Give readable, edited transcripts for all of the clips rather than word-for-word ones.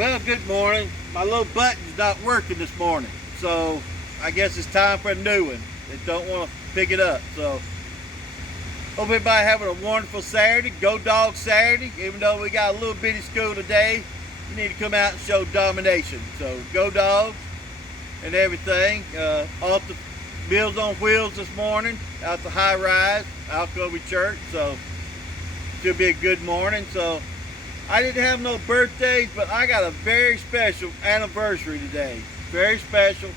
Well, good morning. My little button's not working this morning, so I guess it's time for a new one. They don't want to pick it up, so hope everybody having a wonderful Saturday. Go Dawgs Saturday. Even though we got a little bitty school today, you need to come out and show domination. So go Dawgs and everything. Off the Meals on Wheels this morning, out the high rise, Alcovey Church. So should be a good morning. So I didn't have no birthdays, but I got a very special anniversary today. Very special.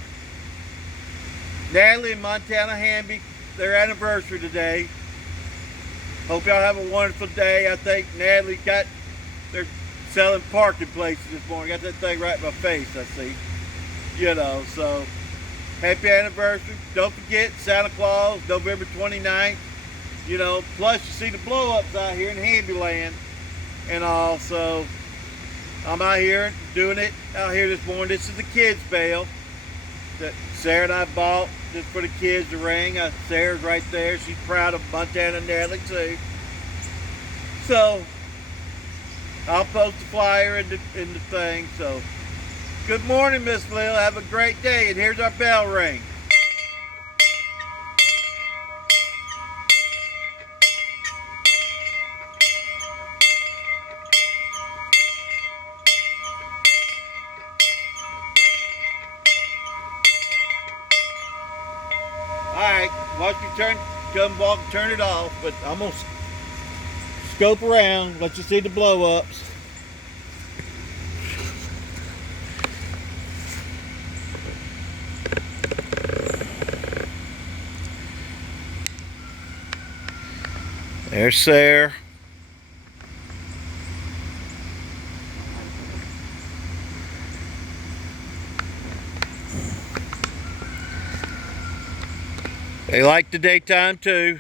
Natalie and Montana Hamby, their anniversary today. Hope y'all have a wonderful day. I think Natalie they're selling parking places this morning. Got that thing right in my face, I see. You know, so happy anniversary. Don't forget Santa Claus, November 29th. You know, plus you see the blow-ups out here in Hambyland and all. So I'm out here doing it out here this morning. This is the kids' bell that Sarah and I bought just for the kids to ring. Sarah's right there. She's proud of Montana and Natalie too. So I'll post the flyer in the thing. So good morning, Miss Lil. Have a great day. And here's our bell ring. Alright, watch me come walk and turn it off, but I'm going to scope around, let you see the blow-ups. There's Sarah. They like the daytime too.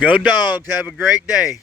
Go Dawgs, have a great day.